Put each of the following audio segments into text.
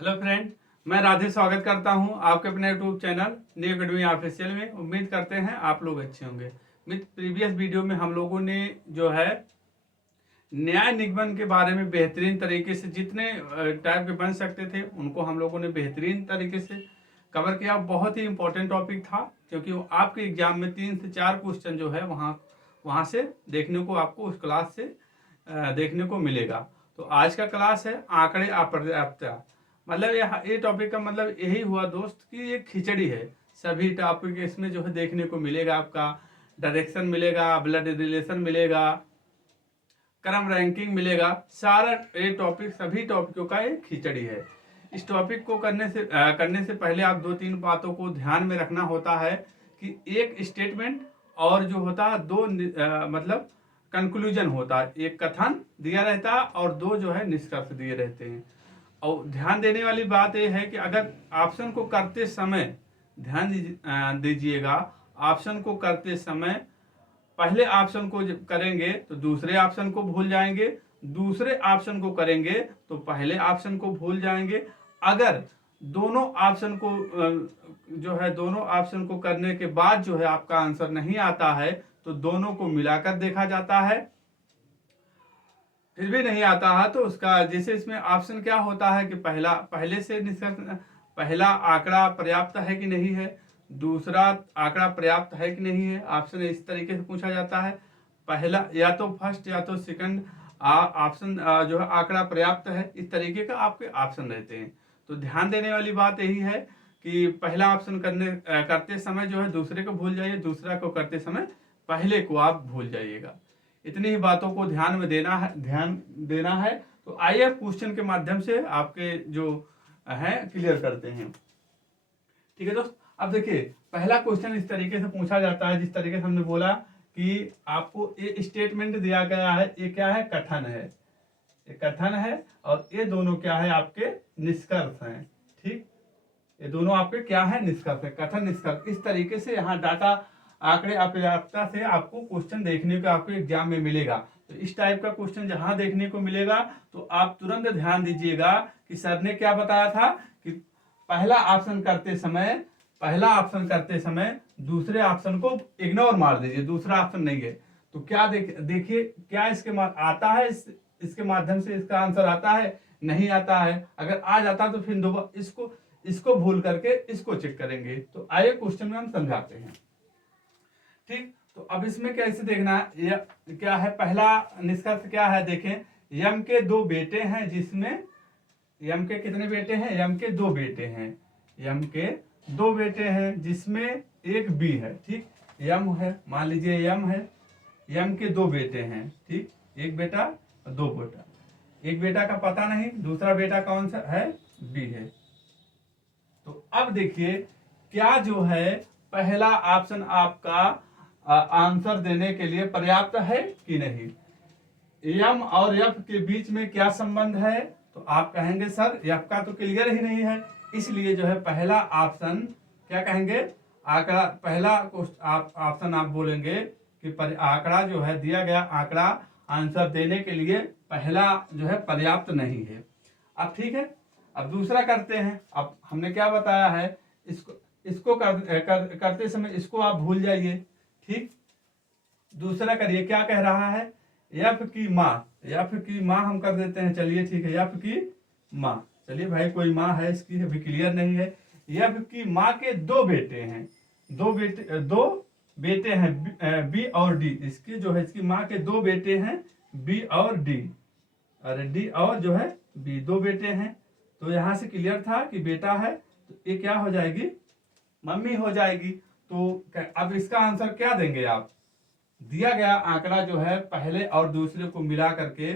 Hello friend, मैं राधे स्वागत करता हूं आपके अपने YouTube channel new academy official में। उम्मीद करते हैं आप लोग अच्छे होंगे। प्रीवियस वीडियो में हम लोगों ने जो है न्याय निगमन के बारे में बेहतरीन तरीके से जितने टाइप के बन सकते थे उनको हम लोगों ने बेहतरीन तरीके से कवर किया। बहुत ही इंपॉर्टेंट टॉपिक था क्योंकि वो आपके एग्जाम में 3 से 4 क्वेश्चन जो है वहाँ से देखने को आपको उस क्लास से देखने को मिलेगा। तो आज का क्लास है आंकड़े अपर्याप्तता। मतलब ये टॉपिक का मतलब यही हुआ दोस्त कि ये खिचड़ी है। सभी टॉपिक इसमें जो है देखने को मिलेगा। आपका डायरेक्शन मिलेगा, ब्लड रिलेशन मिलेगा, क्रम रैंकिंग मिलेगा। सारा ये टॉपिक सभी टॉपिकों का एक खिचड़ी है। इस टॉपिक को करने से पहले आप 2-3 बातों को ध्यान में रखना होता है कि एक स्टेटमेंट और जो होता है मतलब कंक्लूजन होता है। एक कथन दिया रहता है और 2 जो है निष्कर्ष दिए रहते हैं। और ध्यान देने वाली बात यह है कि अगर ऑप्शन को करते समय ध्यान दीजिएगा, ऑप्शन को करते समय पहले ऑप्शन को करेंगे तो दूसरे ऑप्शन को भूल जाएंगे, दूसरे ऑप्शन को करेंगे तो पहले ऑप्शन को भूल जाएंगे। अगर दोनों ऑप्शन को दोनों ऑप्शन को करने के बाद जो है आपका आंसर नहीं आता है तो दोनों को मिलाकर देखा जाता है। फिर भी नहीं आता है तो उसका जैसे इसमें ऑप्शन क्या होता है कि पहला आंकड़ा पर्याप्त है कि नहीं है, दूसरा आंकड़ा पर्याप्त है कि नहीं है। ऑप्शन इस तरीके से पूछा जाता है। पहला या तो फर्स्ट या तो सेकंड ऑप्शन जो है आंकड़ा पर्याप्त है, इस तरीके का आपके ऑप्शन रहते हैं। तो ध्यान देने वाली बात यही है कि पहला ऑप्शन करते समय जो है दूसरे को भूल जाइए, दूसरा को करते समय पहले को आप भूल जाइएगा। इतनी ही बातों को ध्यान देना है। तो आइए क्वेश्चन के माध्यम से आपके जो है क्लियर करते हैं। ठीक है दोस्त, अब देखिए पहला क्वेश्चन इस तरीके से पूछा जाता है, जिस तरीके से हमने बोला कि आपको ये स्टेटमेंट दिया गया है। ये क्या है? कथन है। ये कथन है और ये दोनों क्या है? आपके निष्कर्ष हैं। ठीक, ये दोनों आपके क्या है? निष्कर्ष है। कथन निष्कर्ष। इस तरीके से यहाँ डाटा आंकड़े अपर्याप्तता से आपको क्वेश्चन देखने को आपके एग्जाम में मिलेगा। तो इस टाइप का क्वेश्चन जहां देखने को मिलेगा तो आप तुरंत ध्यान दीजिएगा कि सर ने क्या बताया था कि पहला ऑप्शन करते समय दूसरे ऑप्शन को इग्नोर मार दीजिए, दूसरा ऑप्शन नहीं है। तो क्या देखिए क्या इसके आता है, इसके माध्यम से इसका आंसर आता है? नहीं आता है। अगर आ जाता तो फिर दोबारा इसको भूल करके इसको चेक करेंगे। तो आइए क्वेश्चन में हम समझाते हैं। ठीक, तो अब इसमें कैसे देखना है? क्या है पहला निष्कर्ष? क्या है देखें, यम के 2 बेटे हैं, जिसमें यम के कितने बेटे हैं? यम के 2 बेटे हैं। यम के 2 बेटे हैं जिसमें एक बी है। ठीक, यम है, मान लीजिए यम है, यम के 2 बेटे हैं। ठीक, एक बेटा और 2 बेटा। एक बेटा का पता नहीं, दूसरा बेटा कौन सा है? बी है। तो अब देखिए क्या जो है पहला ऑप्शन आपका आंसर देने के लिए पर्याप्त है कि नहीं। एम और एफ के बीच में क्या संबंध है? तो आप कहेंगे सर एफ का तो क्लियर ही नहीं है, इसलिए जो है पहला ऑप्शन क्या कहेंगे? आंकड़ा पहला ऑप्शन आप बोलेंगे कि आंकड़ा जो है दिया गया आंकड़ा आंसर देने के लिए पहला जो है पर्याप्त नहीं है। अब ठीक है, अब दूसरा करते हैं। अब हमने क्या बताया है, इसको करते समय इसको आप भूल जाइए। ठीक, दूसरा करिए। क्या कह रहा है? एफ की माँ, एफ की माँ हम कर देते हैं। चलिए ठीक है, एफ की माँ। चलिए भाई कोई माँ है, इसकी अभी क्लियर नहीं है। एफ की माँ के 2 बेटे हैं, 2 बेटे हैं बी और डी। इसकी जो है इसकी माँ के 2 बेटे हैं बी और डी, अरे डी और जो है बी, 2 बेटे हैं। तो यहां से क्लियर था कि बेटा है, तो ये क्या हो जाएगी? मम्मी हो जाएगी। तो अब इसका आंसर क्या देंगे आप? दिया गया आंकड़ा जो है पहले और दूसरे को मिला करके,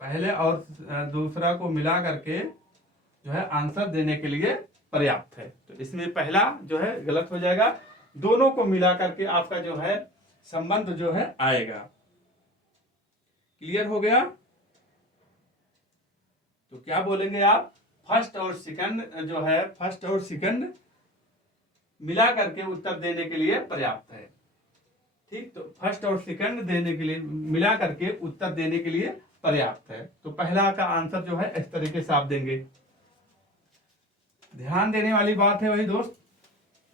पहले और दूसरा को मिला करके जो है आंसर देने के लिए पर्याप्त है। तो इसमें पहला जो है गलत हो जाएगा, दोनों को मिला करके आपका जो है संबंध जो है आएगा। क्लियर हो गया? तो क्या बोलेंगे आप? फर्स्ट और सेकंड मिला करके उत्तर देने के लिए पर्याप्त है। ठीक, तो फर्स्ट और सेकंड देने के लिए मिला करके उत्तर देने के लिए पर्याप्त है। तो पहला का आंसर जो है इस तरीके से आप देंगे। ध्यान देने वाली बात है वही दोस्त,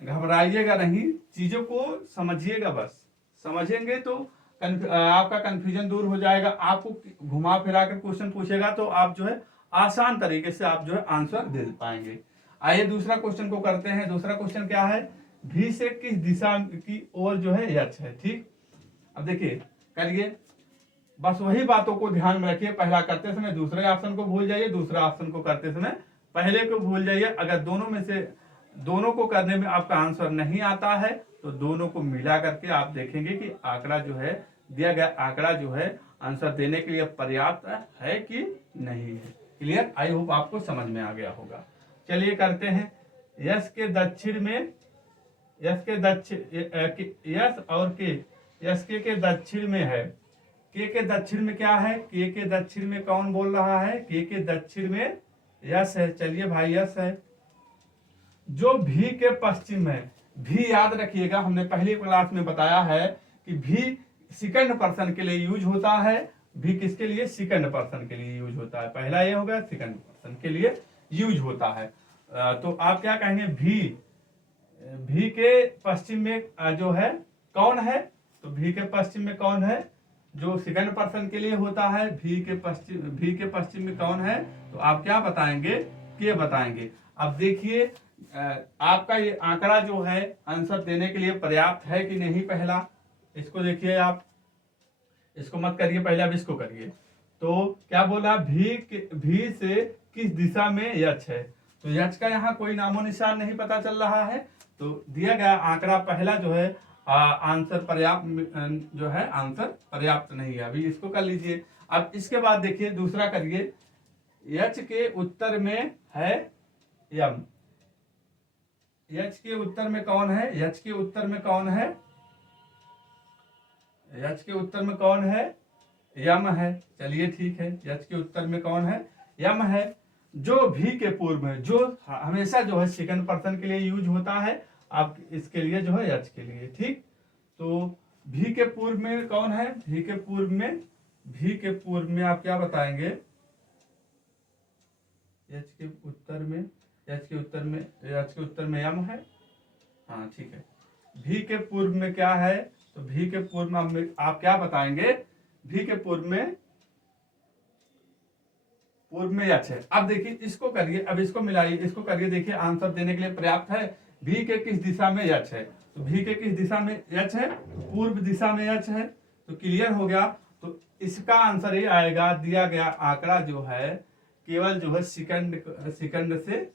घबराइएगा नहीं, चीजों को समझिएगा बस। समझेंगे तो आपका कंफ्यूजन दूर हो जाएगा। आपको घुमा फिरा कर क्वेश्चन पूछेगा तो आप जो है आसान तरीके से आप जो है आंसर दे पाएंगे। आइए दूसरा क्वेश्चन को करते हैं। दूसरा क्वेश्चन क्या है, भी से किस दिशा की ओर जो है यच है। ठीक, अब देखिए करिए, बस वही बातों को ध्यान में रखिए। पहला करते समय दूसरे ऑप्शन को भूल जाइए, दूसरा ऑप्शन को करते समय पहले को भूल जाइए। अगर दोनों में से दोनों को करने में आपका आंसर नहीं आता है तो दोनों को मिला करके आप देखेंगे कि आंकड़ा जो है दिया गया आंकड़ा जो है आंसर देने के लिए पर्याप्त है कि नहीं है। क्लियर, आई होप आपको समझ में आ गया होगा। चलिए करते हैं। यस के दक्षिण में, यस के दक्षिण, यस और के, यस के दक्षिण में है। के दक्षिण में क्या है, के दक्षिण में कौन बोल रहा है, के दक्षिण में यस है। चलिए भाई यस है। जो भी के पश्चिम में, भी याद रखिएगा, हमने पहली क्लास में बताया है कि भी सेकंड पर्सन के लिए यूज होता है। भी किसके लिए, सेकंड पर्सन के लिए यूज होता है। पहला ये हो गया, सेकंड पर्सन के लिए यूज होता है। तो आप क्या कहेंगे, भी के पश्चिम में जो है कौन है, तो भी के पश्चिम में कौन है, जो सेकंड पर्सन के लिए होता है। भी के पश्चिम में कौन है, तो आप क्या बताएंगे, के बताएंगे। अब देखिए आपका ये आंकड़ा जो है आंसर देने के लिए पर्याप्त है कि नहीं। पहला इसको देखिए, आप इसको मत करिए, पहले आप इसको करिए। तो क्या बोला, भी से किस दिशा में यच है। तो यच का यहाँ कोई नामो निशान नहीं पता चल रहा है। तो दिया गया आंकड़ा पहला जो है आंसर पर्याप्त जो है आंसर पर्याप्त नहीं है। अभी इसको कर लीजिए। अब इसके बाद देखिए दूसरा करिए, यच के उत्तर में है यम। यच के उत्तर में कौन है, यच के उत्तर में कौन है, यच के उत्तर में कौन है, यम है। चलिए ठीक है, यच के उत्तर में कौन है, यम है। जो भी के पूर्व में, जो हमेशा जो है सेकंड पर्सन के लिए यूज होता है, आप इसके लिए जो है यच के लिए। ठीक, तो भी के पूर्व में कौन है, भी के पूर्व में, भी के पूर्व में आप क्या बताएंगे, यच के उत्तर में, यच के उत्तर में, यच के उत्तर में यम है। हाँ ठीक है, भी के पूर्व में क्या है, तो भी के पूर्व में आप क्या बताएंगे, भी के पूर्व में यच है। अब देखिए इसको करिए, अब इसको मिलाइए, इसको करिए, देखिए आंसर देने के लिए पर्याप्त है। भी के किस दिशा में यच है, तो भी के किस दिशा में यच है, पूर्व दिशा में यच है। तो क्लियर हो गया। तो इसका आंसर ये आएगा, दिया गया आंकड़ा जो है केवल जो है सेकंड से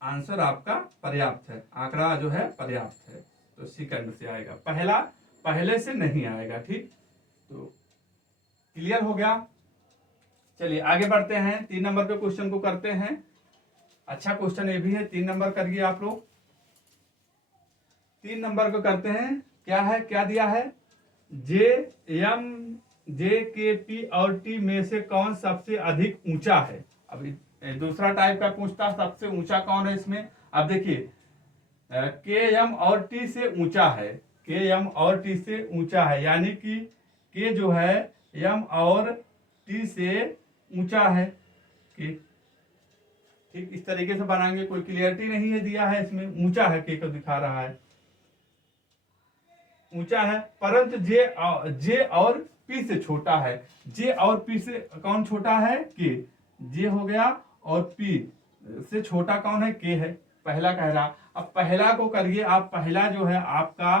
आंसर आपका पर्याप्त है। आंकड़ा जो है पर्याप्त है तो सेकंड से आएगा, पहला पहले से नहीं आएगा। ठीक, तो क्लियर हो गया। चलिए आगे बढ़ते हैं, 3 नंबर के क्वेश्चन को करते हैं। अच्छा क्वेश्चन ये भी है, 3 नंबर करिए आप लोग। 3 नंबर को करते हैं। क्या है, क्या दिया है, जे एम जे के पी और टी में से कौन सबसे अधिक ऊंचा है। अब दूसरा टाइप का पूछता सबसे ऊंचा कौन है इसमें। अब देखिए के एम और टी से ऊंचा है, के एम और टी से ऊंचा है, यानी कि के जो है एम और टी से ऊंचा है। ठीक, इस तरीके से बनाएंगे, कोई क्लियरिटी नहीं है दिया है इसमें, ऊंचा है, के को दिखा रहा है ऊंचा है, परंतु जे और पी से छोटा है। जे और पी से कौन छोटा है, के। जे हो गया और पी से छोटा कौन है, के है। पहला कह रहा, अब पहला को करिए आप। पहला जो है आपका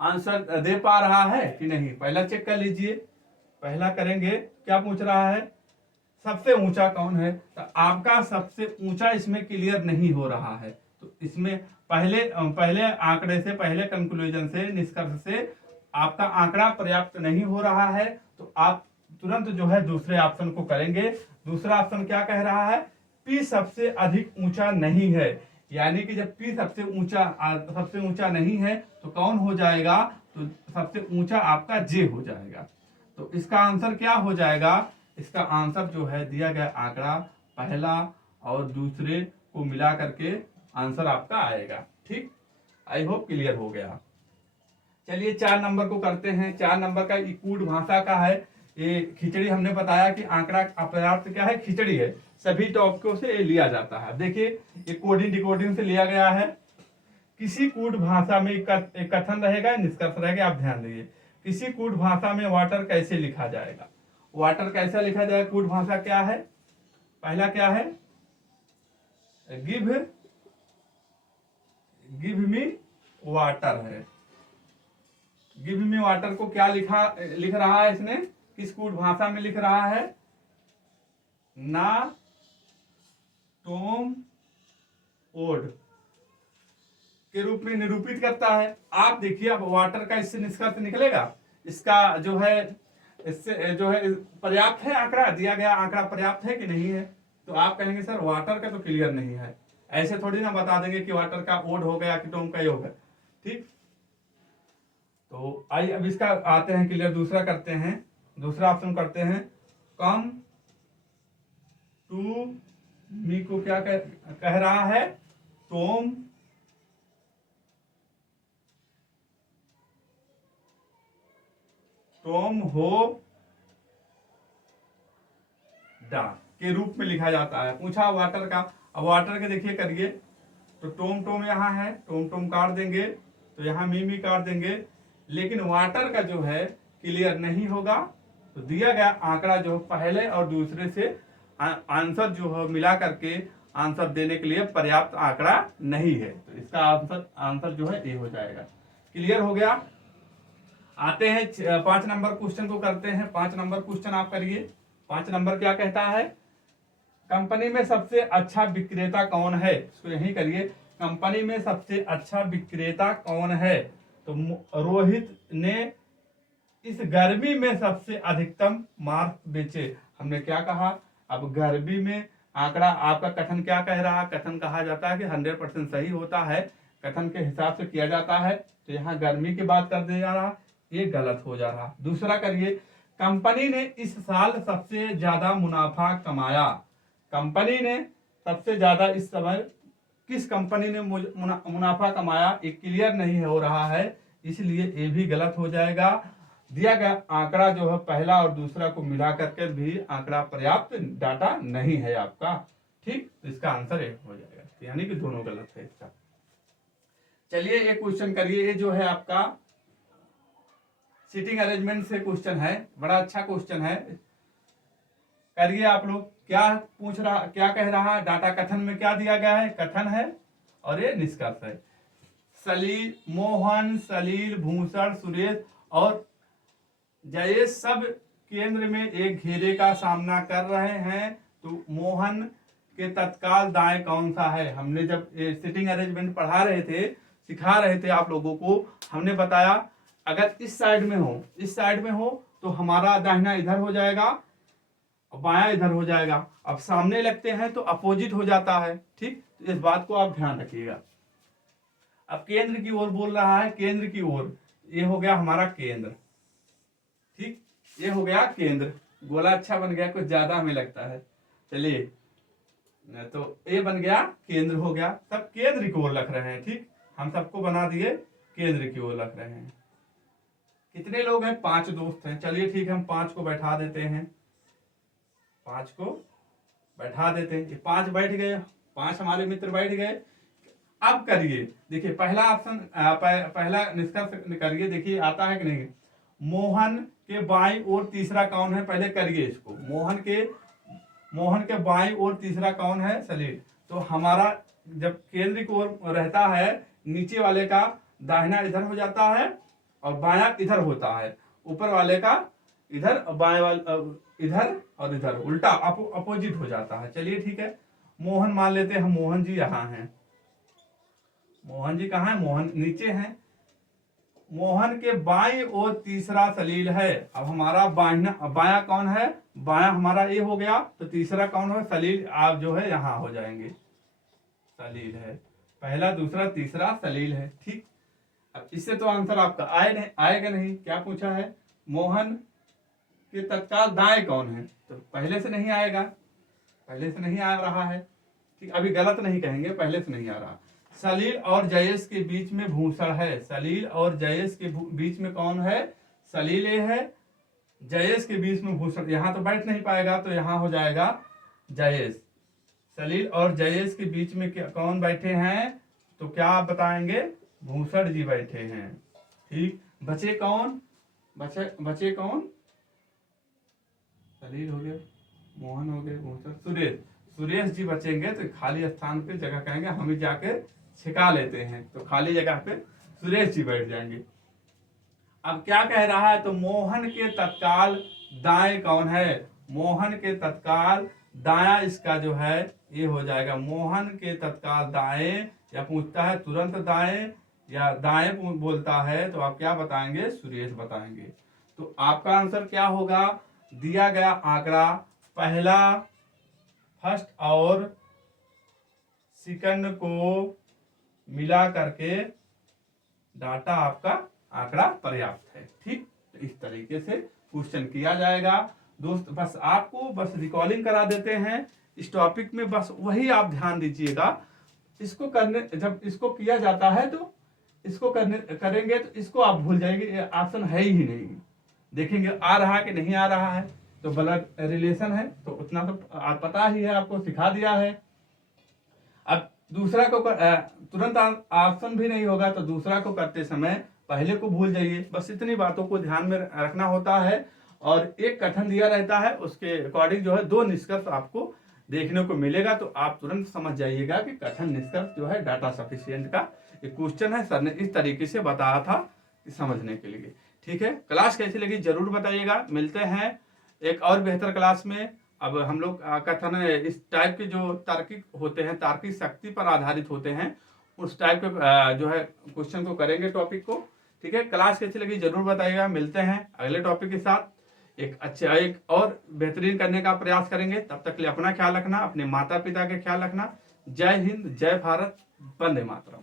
आंसर दे पा रहा है कि नहीं, पहला चेक कर लीजिए। पहला करेंगे, क्या पूछ रहा है, सबसे ऊंचा कौन है। तो आपका सबसे ऊंचा इसमें क्लियर नहीं हो रहा है। तो इसमें पहले आंकड़े से, पहले कंक्लूजन से, निष्कर्ष से आपका आंकड़ा पर्याप्त नहीं हो रहा है। तो आप तुरंत जो है दूसरे ऑप्शन को करेंगे। दूसरा ऑप्शन क्या कह रहा है, पी सबसे अधिक ऊंचा नहीं है, यानी कि जब पी सबसे ऊंचा नहीं है तो कौन हो जाएगा, तो सबसे ऊंचा आपका जे हो जाएगा। तो इसका आंसर क्या हो जाएगा, इसका आंसर जो है दिया गया आंकड़ा पहला और दूसरे को मिला करके आंसर आपका आएगा। ठीक, आई होप क्लियर हो गया। चलिए 4 नंबर को करते हैं। 4 नंबर का इकूट भाषा का है। ये खिचड़ी हमने बताया कि आंकड़ा अपर्याप्त क्या है, खिचड़ी है। सभी टॉपिकों से ये लिया जाता है। देखिए ये कोडिंग डिकोडिंग से लिया गया है। किसी कूट भाषा में एक कथन रहेगा, निष्कर्ष रहेगा, आप ध्यान दीजिए। किसी कूट भाषा में वाटर कैसे लिखा जाएगा, वाटर कैसा लिखा जाएगा, कूट भाषा क्या है, पहला क्या है, गिव मी वाटर है। गिव मी वाटर को क्या लिख रहा है इसने, किस कूट भाषा में लिख रहा है, ना टोम ओड के रूप में निरूपित करता है। आप देखिए अब वाटर का इससे निष्कर्ष निकलेगा, इसका जो है इससे जो है पर्याप्त है, आंकड़ा दिया गया आंकड़ा पर्याप्त है कि नहीं है। तो आप कहेंगे सर वाटर का तो क्लियर नहीं है, ऐसे थोड़ी ना बता देंगे कि वाटर का ओड हो गया कि टोम का ही होगा। ठीक, तो आइए अब इसका आते हैं क्लियर, दूसरा करते हैं, दूसरा ऑप्शन करते हैं। कम टू मी को क्या कह रहा है, टोम हो डा के रूप में लिखा जाता है। पूछा वाटर का, अब वाटर के देखिए करिए, तो टोम यहाँ है, टोम काट देंगे, तो यहाँ मी काट देंगे, लेकिन वाटर का जो है क्लियर नहीं होगा। तो दिया गया आंकड़ा जो पहले और दूसरे से आंसर जो है मिला करके आंसर देने के लिए पर्याप्त आंकड़ा नहीं है। तो इसका आंसर जो है ये हो जाएगा। क्लियर हो गया। आते हैं 5 नंबर क्वेश्चन को करते हैं। 5 नंबर क्वेश्चन आप करिए। 5 नंबर क्या कहता है, कंपनी में सबसे अच्छा विक्रेता कौन है, इसको यही करिए, कंपनी में सबसे अच्छा विक्रेता कौन है। तो रोहित ने इस गर्मी में सबसे अधिकतम मार्क्स बेचे। हमने क्या कहा, अब गर्मी में आंकड़ा आपका कथन क्या कह रहा है, कथन कहा जाता है कि 100% सही होता है, कथन के हिसाब से किया जाता है। तो यहाँ गर्मी की बात कर दिया जा रहा, ये गलत हो जा रहा। दूसरा करिए, कंपनी ने इस साल सबसे ज्यादा मुनाफा कमाया। कंपनी ने सबसे ज्यादा इस समय किस कंपनी ने मुनाफा कमाया, ये क्लियर नहीं हो रहा है, इसलिए ये भी गलत हो जाएगा। दिया गया आंकड़ा जो है पहला और दूसरा को मिला करके भी आंकड़ा पर्याप्त डाटा नहीं है आपका। ठीक, तो इसका आंसर एक हो जाएगा, यानी कि दोनों गलत है इसका। चलिए एक क्वेश्चन करिए, ये जो है आपका सीटिंग अरेंजमेंट से क्वेश्चन है, बड़ा अच्छा क्वेश्चन है, करिए आप लोग। क्या पूछ रहा, क्या कह रहा, डाटा कथन में क्या दिया गया है, कथन है और ये निष्कर्ष है। सलील, मोहन, सलील, भूषण, सुरेश और जयेश सब केंद्र में एक घेरे का सामना कर रहे हैं। तो मोहन के तत्काल दाएं कौन सा है। हमने जब सिटिंग अरेंजमेंट पढ़ा रहे थे, सिखा रहे थे आप लोगों को, हमने बताया अगर इस साइड में हो, इस साइड में हो तो हमारा दाहिना इधर हो जाएगा, बायां इधर हो जाएगा। अब सामने लगते हैं तो अपोजिट हो जाता है। ठीक, तो इस बात को आप ध्यान रखिएगा। अब केंद्र की ओर बोल रहा है, केंद्र की ओर, ये हो गया हमारा केंद्र। ठीक, ये हो गया केंद्र, गोला अच्छा बन गया, कुछ ज्यादा हमें लगता है। चलिए, तो ये बन गया केंद्र हो गया, सब केंद्र की ओर रख रहे हैं। ठीक, हम सबको बना दिए केंद्र की ओर रख रहे हैं। कितने लोग हैं, 5 दोस्त हैं। चलिए ठीक है, हम 5 को बैठा देते हैं, 5 को बैठा देते हैं। 5 बैठ गए, 5 हमारे मित्र बैठ गए। अब करिए, देखिए पहला ऑप्शन, पहला निष्कर्ष करिए, देखिए आता है कि नहीं। मोहन के बाईं ओर तीसरा कौन है, पहले करिए इसको। मोहन के बाईं ओर तीसरा कौन है, सलील। तो हमारा जब केंद्र की ओर रहता है, नीचे वाले का दाहिना इधर हो जाता है और बायां इधर होता है, ऊपर वाले का इधर, बाएं वाला इधर और इधर, उल्टा अपोजिट हो जाता है। चलिए ठीक है, मोहन मान लेते हैं, हम मोहन जी यहाँ हैं। मोहन जी कहाँ है, मोहन नीचे हैं। मोहन के बाईं ओर तीसरा सलील है। अब हमारा बायां कौन है, बायां हमारा ये हो गया, तो तीसरा कौन है, सलील। आप जो है यहाँ हो जाएंगे, सलील है, पहला दूसरा तीसरा सलील है। ठीक, अब इससे तो आंसर आपका आएगा नहीं। क्या पूछा है, मोहन के तत्काल दाएं कौन है, तो पहले से नहीं आएगा, पहले से नहीं आ रहा है। ठीक, अभी गलत नहीं कहेंगे, पहले से नहीं आ रहा। सलील और जयेश के बीच में भूषण है। सलील और जयेश के बीच में कौन है, सलील ये है जयेश के बीच में भूषण, यहाँ तो बैठ नहीं पाएगा तो यहाँ हो जाएगा जयेश। सलील और जयेश के बीच में कौन बैठे हैं, तो क्या आप बताएंगे, भूषण जी बैठे हैं। ठीक, बचे कौन, बचे कौन, सलील हो गए, मोहन हो गए, भूषण, सुरेश, सुरेश जी बचेंगे। तो खाली स्थान पे जगह कहेंगे हम ही जाके छिका लेते हैं, तो खाली जगह पे सुरेश जी बैठ जाएंगे। अब क्या कह रहा है, तो मोहन के तत्काल दाएं कौन है, मोहन के तत्काल दाया इसका जो है ये हो जाएगा, मोहन के तत्काल दाएं, या पूछता है तुरंत दाएं या दाएं बोलता है, तो आप क्या बताएंगे, सुरेश बताएंगे। तो आपका आंसर क्या होगा, दिया गया आंकड़ा पहला, फर्स्ट और सेकंड को मिला करके डाटा आपका आंकड़ा पर्याप्त है। ठीक, तो इस तरीके से क्वेश्चन किया जाएगा। दोस्त बस आपको बस रिकॉलिंग करा देते हैं इस टॉपिक में, बस वही आप ध्यान दीजिएगा। इसको करने, जब इसको किया जाता है तो इसको करेंगे तो इसको आप भूल जाएंगे, ऑप्शन है ही नहीं, देखेंगे आ रहा है कि नहीं आ रहा है। तो ब्लड रिलेशन है तो उतना तो पता ही है, आपको सिखा दिया है। अब दूसरा को तुरंत ऑप्शन भी नहीं होगा, तो दूसरा को करते समय पहले को भूल जाइए। बस इतनी बातों को ध्यान में रखना होता है। और एक कथन दिया रहता है, उसके अकॉर्डिंग जो है 2 निष्कर्ष आपको देखने को मिलेगा, तो आप तुरंत समझ जाइएगा कि कथन निष्कर्ष जो है डाटा सफिशिएंट का एक क्वेश्चन है। सर ने इस तरीके से बताया था समझने के लिए। ठीक है, क्लास कैसी लगी जरूर बताइएगा। मिलते हैं एक और बेहतर क्लास में। अब हम लोग कथन इस टाइप के जो तार्किक होते हैं, तार्किक शक्ति पर आधारित होते हैं, उस टाइप के जो है क्वेश्चन को करेंगे, टॉपिक को। ठीक है, क्लास कैसी लगी जरूर बताइएगा। मिलते हैं अगले टॉपिक के साथ, एक और बेहतरीन करने का प्रयास करेंगे। तब तक के लिए अपना ख्याल रखना, अपने माता पिता का ख्याल रखना। जय हिंद, जय भारत, वंदे मातरम।